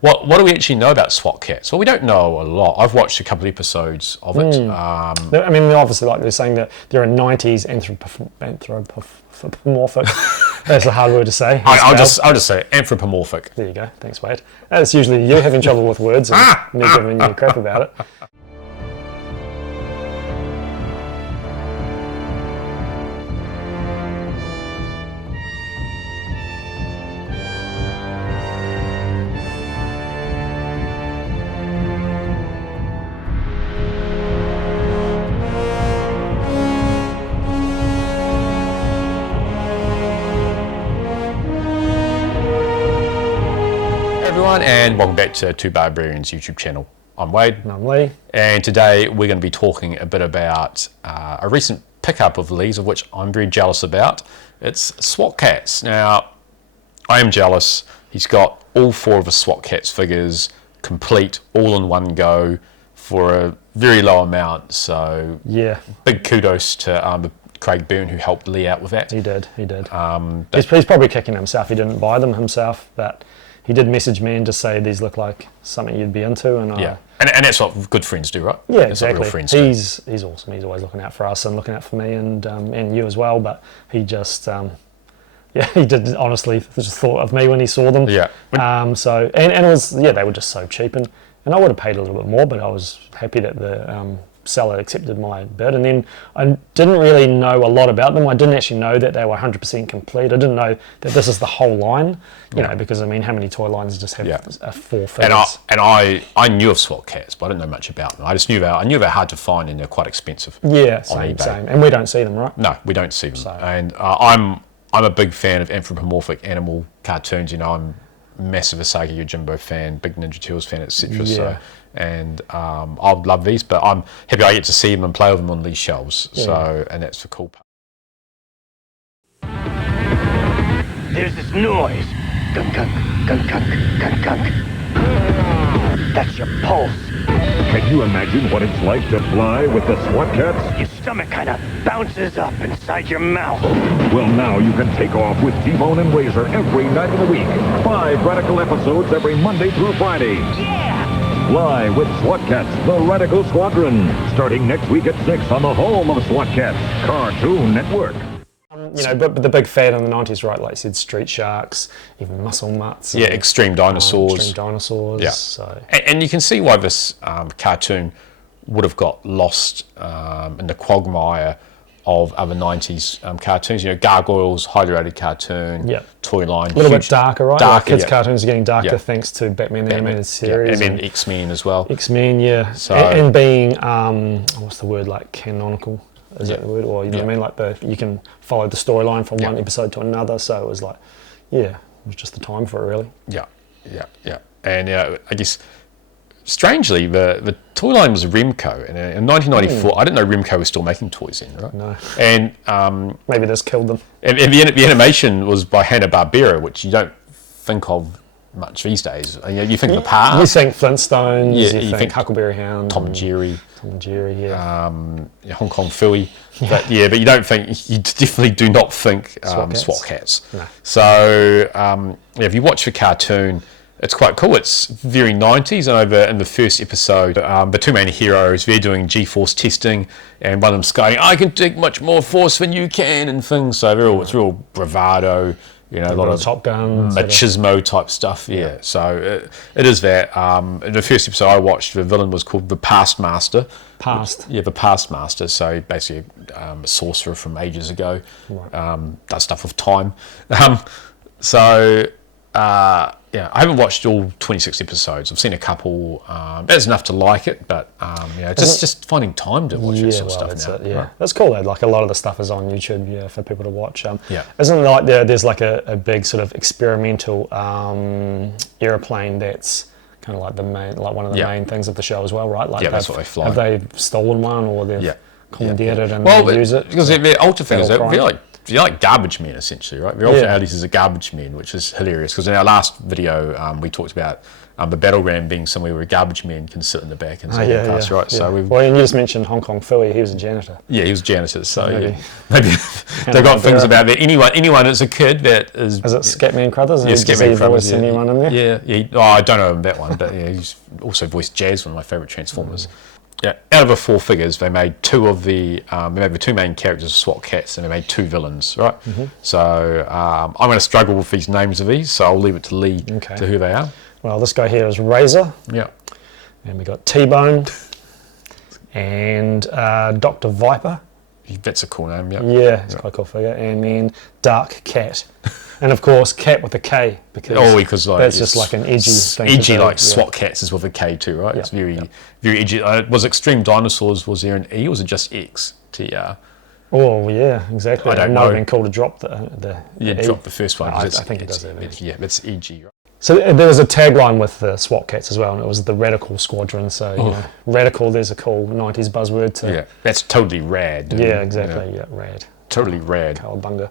what do we actually know about SWAT Kats? Well, we don't know a lot. I've watched a couple of episodes of it. I mean, obviously, like they're saying that they're a 90s anthropomorphic. That's a hard word to say. I'll just say anthropomorphic. There you go. Thanks, Wade. It's usually you having trouble with words and me giving you crap about it. And welcome back to Two Barbarians YouTube channel. I'm Wade. And I'm Lee. And today we're going to be talking a bit about a recent pickup of Lee's, of which I'm very jealous about. It's SWAT Kats. Now, I am jealous. He's got all 4 of his SWAT Kats figures complete, all in one go, for a very low amount. So, yeah, big kudos to Craig Byrne, who helped Lee out with that. He did. He's probably kicking himself. He didn't buy them himself, but he did message me and just say these look like something you'd be into, and yeah, and that's what good friends do, right? Yeah, that's exactly. What real friends he's awesome. He's always looking out for us and looking out for me and you as well. But he just he did honestly just thought of me when he saw them. Yeah. So and it was they were just so cheap, and I would have paid a little bit more, but I was happy that the seller accepted my bid. And then I didn't really know a lot about them. I didn't actually know that they were 100% complete. I didn't know that this is the whole line, you know, because I mean, how many toy lines just have 4 figures? And I knew of SWAT Kats, but I didn't know much about them. I just knew they're hard to find and they're quite expensive. Yeah, same. And we don't see them, right? No, we don't see them. So. And I'm a big fan of anthropomorphic animal cartoons. You know, I'm a massive Asagi Yojimbo fan, big Ninja Turtles fan, etc. Yeah. So, and I love these, but I'm happy I get to see them and play with them on these shelves. Yeah. So, and that's the cool part. There's this noise. Gunk, gunk, gunk, gunk, gunk, gunk. That's your pulse. Can you imagine what it's like to fly with the SWAT Kats? Your stomach kind of bounces up inside your mouth. Well, now you can take off with T-Bone and Razor every night of the week. 5 radical episodes every Monday through Friday. Yeah! Fly with SWAT Kats, the Radical Squadron. Starting next week at 6 on the home of SWAT Kats, Cartoon Network. You know, but the big fad in the 90s, right? Like I said, Street Sharks, even Muscle Mutts. Yeah, Extreme Dinosaurs. Extreme Dinosaurs. Yeah. So. And you can see why this cartoon would have got lost in the quagmire of other 90s cartoons. You know, Gargoyles, highly rated cartoon, toy line. A little bit darker, right? Darker, kids' cartoons are getting darker thanks to Batman the Animated Series. And then X-Men as well. X-Men, yeah. So, and being, what's the word, like canonical? Is that the word? Or, you know what I mean? Like you can follow the storyline from one episode to another. So it was like, it was just the time for it, really. Yeah. And I guess, strangely, the toy line was Remco. And in 1994, I didn't know Remco was still making toys then, right? No. And maybe this killed them. And the animation was by Hanna-Barbera, which you don't think of much these days. You think of the past. You think Flintstones, you think Huckleberry Hound. Tom and Jerry, yeah. Hong Kong Phooey. But you don't think, you definitely do not think SWAT Kats. No. So if you watch the cartoon, it's quite cool. It's very 90s, and over in the first episode, the 2 main heroes, they're doing G-force testing, and one of them's going, I can take much more force than you can, and things. So it's real bravado, you know, a lot of Top Gun, machismo type stuff. Yeah. So it is that. In the first episode I watched, the villain was called the Past Master. The Past Master. So basically a sorcerer from ages ago. Right. Does stuff with time. I haven't watched all 26 episodes. I've seen a couple. That's enough to like it, but just finding time to watch this sort of stuff now. Right. That's cool though. Like a lot of the stuff is on YouTube, for people to watch. Isn't it like there's like a big sort of experimental airplane that's kind of like one of the main things of the show as well, right? Like that's what they fly. Have they stolen one or they've commandeered it and they use it? Because they're ultra figures. They're like they're like garbage men essentially, right? Their alternalities are garbage men, which is hilarious because in our last video we talked about the battle ram being somewhere where garbage men can sit in the back and right? Yeah. So and you just mentioned Hong Kong Philly. He was a janitor. Yeah, he was a janitor. So maybe they've got things about that. Anyone as a kid that is. Is it Scatman Crothers? Yeah, Scatman Crothers. Anyone in there? Yeah. Oh, I don't know that one, but he's also voiced Jazz, one of my favourite Transformers. Yeah, out of the 4 figures, they made 2 of the the 2 main characters of SWAT Kats, and they made 2 villains, right? So I'm going to struggle with these names of these, so I'll leave it to Lee to who they are. Well, this guy here is Razor. Yeah. And we got T-Bone and Dr. Viper. That's a cool name, yeah. Yeah, it's quite a cool figure. And then Dark Cat. And of course, Cat with a K, because like, that's just like an edgy thing. Edgy, like SWAT Kats is with a K too, right? It's very edgy. Was Extreme Dinosaurs, was there an E or was it just X? TR? Oh, yeah, exactly. I don't it know. might have been cool to drop the E. Drop the first one. I think it does have it. Yeah, it's edgy, right? So there was a tagline with the SWAT Kats as well, and it was the Radical Squadron. So, you know, radical, there's a cool 90s buzzword to... Yeah, that's totally rad. Dude. Yeah, exactly, rad. Totally rad. Cowabunga.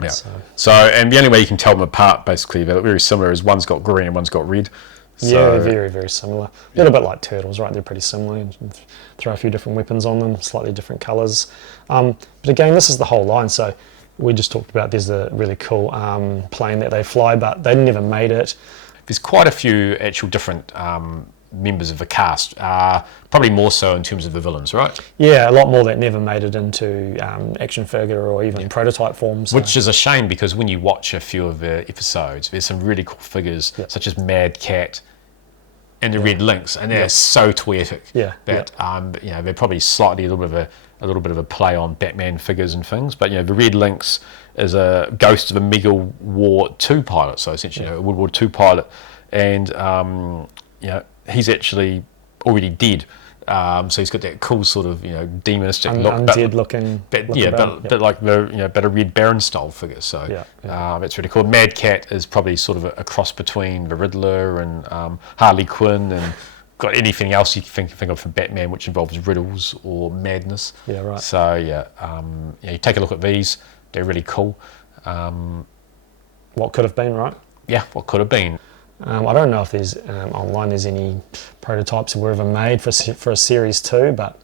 Yeah. So, and the only way you can tell them apart, basically, they're very similar, is one's got green and one's got red. So, yeah, very, very similar. A little bit like turtles, right? They're pretty similar. You can throw a few different weapons on them, slightly different colours. But again, this is the whole line. So we just talked about there's a really cool plane that they fly, but they never made it. There's quite a few actual different members of the cast, probably more so in terms of the villains, right? Yeah, a lot more that never made it into action figure or even prototype form. So. Which is a shame because when you watch a few of the episodes, there's some really cool figures such as Mad Cat and the Red Lynx, and they're so toyetic that you know, they're probably slightly a little bit of a play on Batman figures and things. But you know, the Red Lynx is a ghost of a Mega War II pilot, so essentially a World War II pilot, and you know, he's actually already dead. So he's got that cool sort of, you know, demonistic look, undead looking. But like the but a Red Baron style figure. So that's really cool. Mad Cat is probably sort of a cross between the Riddler and Harley Quinn, and got anything else you can think of from Batman which involves riddles or madness. Yeah, right. So you take a look at these. They're really cool. What could have been, right? Yeah, what could have been. I don't know if there's online there's any prototypes that were ever made for a series 2, but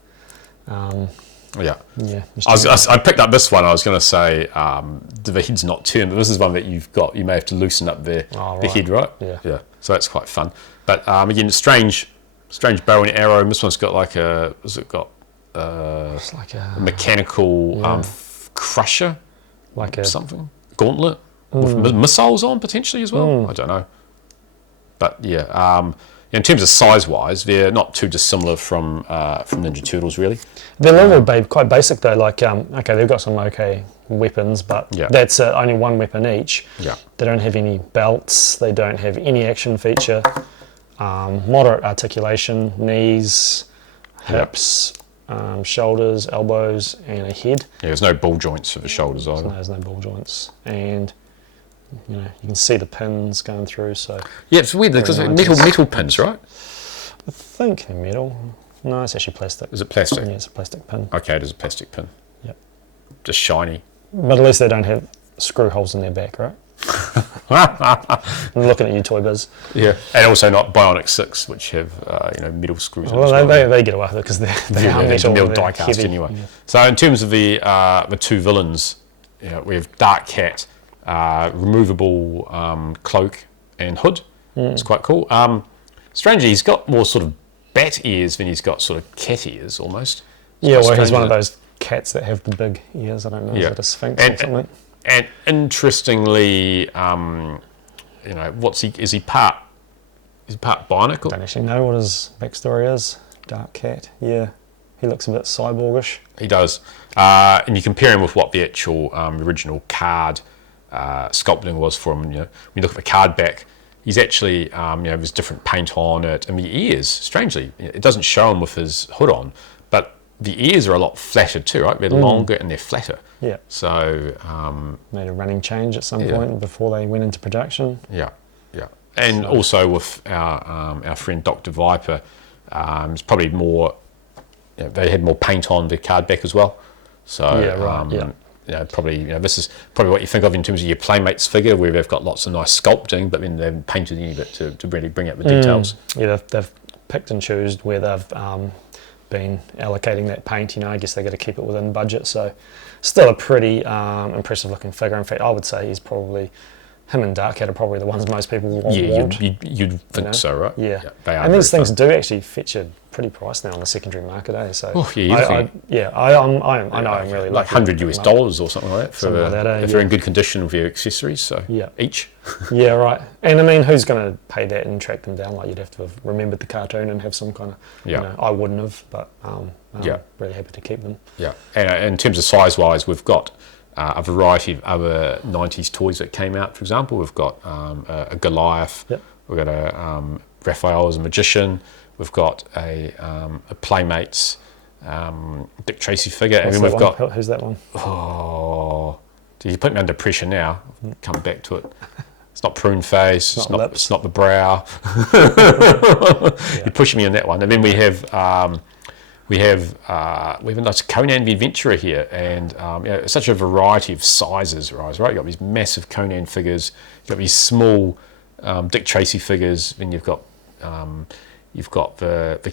I picked up this one. I was going to say the head's not turned, but this is one that you may have to loosen up the head, right? Yeah. So that's quite fun. But again, strange bow and arrow. And this one's got like it's like a mechanical crusher, like a something gauntlet with missiles on potentially as well. I don't know. But in terms of size-wise, they're not too dissimilar from Ninja Turtles, really. They're a little quite basic though. Like, okay, they've got some weapons, but that's only one weapon each. Yeah. They don't have any belts. They don't have any action feature. Moderate articulation, knees, hips, shoulders, elbows, and a head. Yeah, there's no ball joints for the shoulders either. No, there's no ball joints, and you know, you can see the pins going through. So it's weird because metal pins, right? I think they're metal. No, it's actually plastic. Is it plastic? Yeah, it's a plastic pin. Okay, it is a plastic pin. Yep. Just shiny. But at least they don't have screw holes in their back, right? I'm looking at you, Toy Biz. Yeah, and also not Bionic 6, which have metal screws. Well, they get away with it because they're metal die cast anyway. Yeah. So in terms of the 2 villains, we have Dark Cat. Removable cloak and hood. It's quite cool. Strangely, he's got more sort of bat ears than he's got sort of cat ears almost. Well, he's one of those cats that have the big ears. I don't know, is it a sphinx or something? And interestingly, is he part bionic? I don't actually know what his backstory is. Dark Cat, yeah. He looks a bit cyborgish. He does. And you compare him with what the actual original card sculpting was for him. When you look at the card back, he's actually there's different paint on it, and the ears, strangely, it doesn't show him with his hood on, but the ears are a lot flatter too, right? They're longer and they're flatter. Yeah. So made a running change at some point before they went into production. Yeah. And also with our friend Dr. Viper, it's probably more. They had more paint on the card back as well. So probably this is probably what you think of in terms of your Playmates figure, where they've got lots of nice sculpting, but then they haven't painted any of it to really bring out the details. Yeah, they've picked and choose where they've been allocating that paint. I guess they've got to keep it within budget. So still a pretty impressive looking figure. In fact, I would say he's probably, him and Dark Cat are probably the ones most people want. You'd think so, right? Yeah. They are. And these things do actually fetch a pretty price now on the secondary market, eh? So yeah, I know I'm really like $100 or something like that for like that, if they're in good condition with your accessories. So each. Yeah, right. And I mean, who's going to pay that and track them down? Like, you'd have to have remembered the cartoon and have some kind of. I wouldn't have, but I'm really happy to keep them. Yeah, and in terms of size-wise, we've got a variety of other 90s toys that came out. For example, we've got a Goliath. Yep. We've got a Raphael as a magician. We've got a Playmates Dick Tracy figure. What's and then we've got. Who's that one? Oh, you put me under pressure now. Come back to it. It's not prune face. It's not the brow. You're pushing me on that one. And then we have a nice Conan the Adventurer here, and such a variety of sizes, right? You've got these massive Conan figures. You've got these small Dick Tracy figures. Then you've got the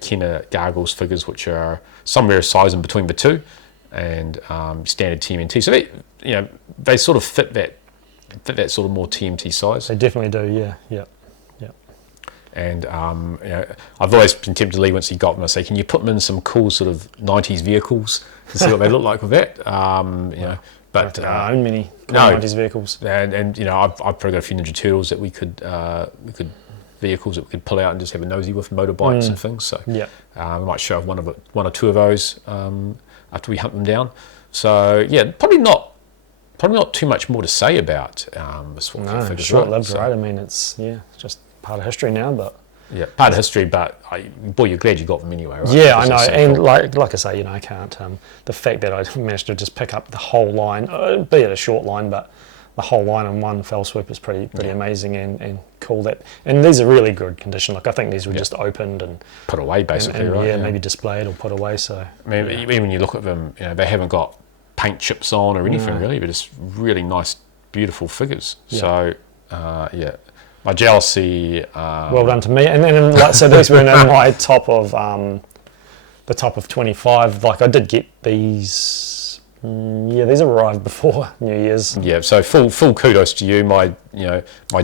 Kenner Gargoyles figures, which are somewhere a size in between the two, and standard TMNT. So they sort of fit that sort of more TMT size. They definitely do. Yeah. And I've always been tempted to Lee once he got them. I say, can you put them in some cool sort of 90s vehicles to see what they look like with that? But I own many cool 90s vehicles. And I've probably got a few Ninja Turtles that we could vehicles that we could pull out and just have a nosy with, motorbikes and things. So we might show off one or two of those after we hunt them down. So probably not too much more to say about the Swat Cat figures. Short-lived, right? I mean, it's just part of history now, but part of history. But you're glad you got them anyway, right? Yeah, I know. And like I say, I can't. The fact that I managed to just pick up the whole line, be it a short line, but the whole line in one fell swoop is pretty amazing and cool. And these are really good condition. Like, I think these were just opened and put away, basically, and right? Maybe displayed or put away. So I mean, even when you look at them, they haven't got paint chips on or anything really, but just really nice, beautiful figures. So my jealousy. Well done to me. And then so these were in my top of the top of 25. Like, I did get these. These arrived before New Year's. Yeah, so full kudos to you. My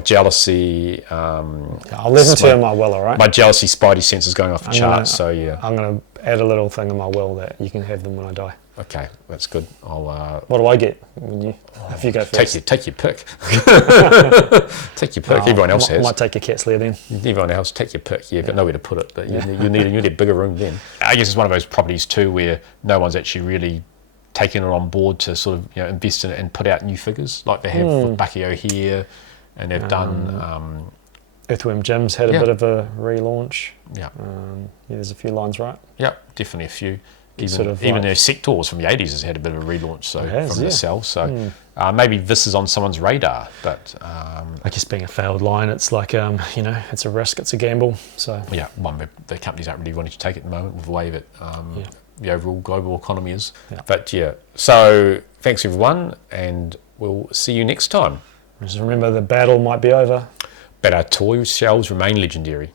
jealousy. I'll listen to you in my will, all right? My jealousy spidey sense is going off the charts. So I'm going to add a little thing in my will that you can have them when I die. Okay, that's good. What do I get if you go first? Take your pick. Take your pick. Everyone else has. Might take your cat's lair then. Everyone else, take your pick. You've got nowhere to put it, but you need a bigger room then. I guess it's one of those properties too where no one's actually really taken it on board to sort of invest in it and put out new figures like they have with Bucky O'Hare, and they've done. Earthworm Jim's had a bit of a relaunch. Yeah. There's a few lines, right? Yeah, definitely a few. Even their Sectors from the 80s has had a bit of a relaunch from the cell. So maybe this is on someone's radar. But I guess being a failed line, it's like, it's a risk, it's a gamble. So the companies aren't really wanting to take it at the moment with the way that the overall global economy is. Yeah. But so thanks everyone, and we'll see you next time. Just remember, the battle might be over, but our toy shelves remain legendary.